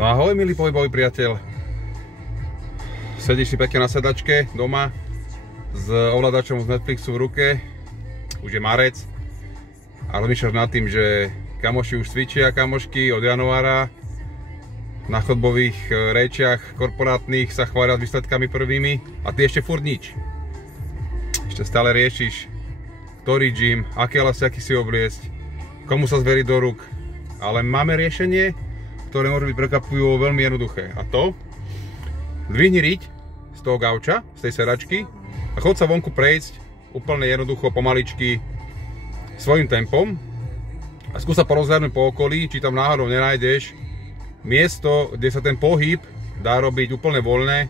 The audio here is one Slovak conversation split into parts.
No ahoj, milý pohybový priateľ. Sedíš si pekne na sedačke doma s ovládačom z Netflixu v ruke. Už je marec a rozmýšľaš nad tým, že kamoši už cvičia, kamošky od januára na chodbových rečiach korporátnych sa chvália s výsledkami prvými a ty ešte furt nič. Ešte stále riešiš, ktorý gym, aké lasiaky si obliecť, komu sa zveriť do rúk. Ale máme riešenie, ktoré môže byť prekvapivo veľmi jednoduché. A to, dvihni riť z toho gauča, z tej sedačky a chod sa vonku prejsť úplne jednoducho, pomaličky, svojím tempom a skús sa porozhľadnúť po okolí, či tam náhodou nenájdeš miesto, kde sa ten pohyb dá robiť úplne voľné.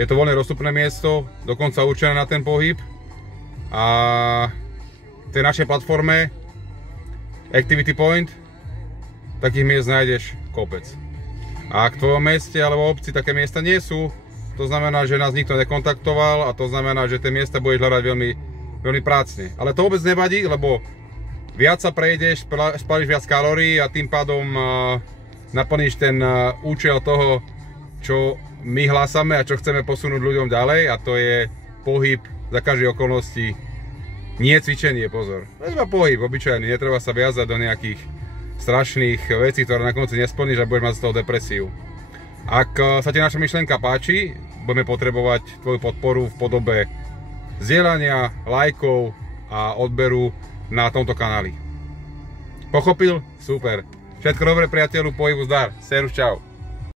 Je to voľne rozstupné miesto, dokonca určené na ten pohyb a v tej našej platforme Activity Point takých miest nájdeš kopec. A ak v tvojom meste alebo obci také miesta nie sú, to znamená, že nás nikto nekontaktoval a to znamená, že tie miesta budeš hľadať veľmi prácne. Ale to vôbec nevadí, lebo viac sa prejdeš, spálíš viac kalórií a tým pádom naplníš ten účel toho, čo my hlásame a čo chceme posunúť ľuďom ďalej, a to je pohyb za každej okolnosti. Nie cvičenie, pozor. To je iba pohyb obyčajný, netreba sa viazať do nejakých strašných vecí, ktoré na konci nesplníš a budeš mať z toho depresiu. Ak sa ti naša myšlienka páči, budeme potrebovať tvoju podporu v podobe zdieľania, lajkov a odberu na tomto kanáli. Pochopil? Super. Všetko dobré, priateľu, pohybu zdar. Serus, čau.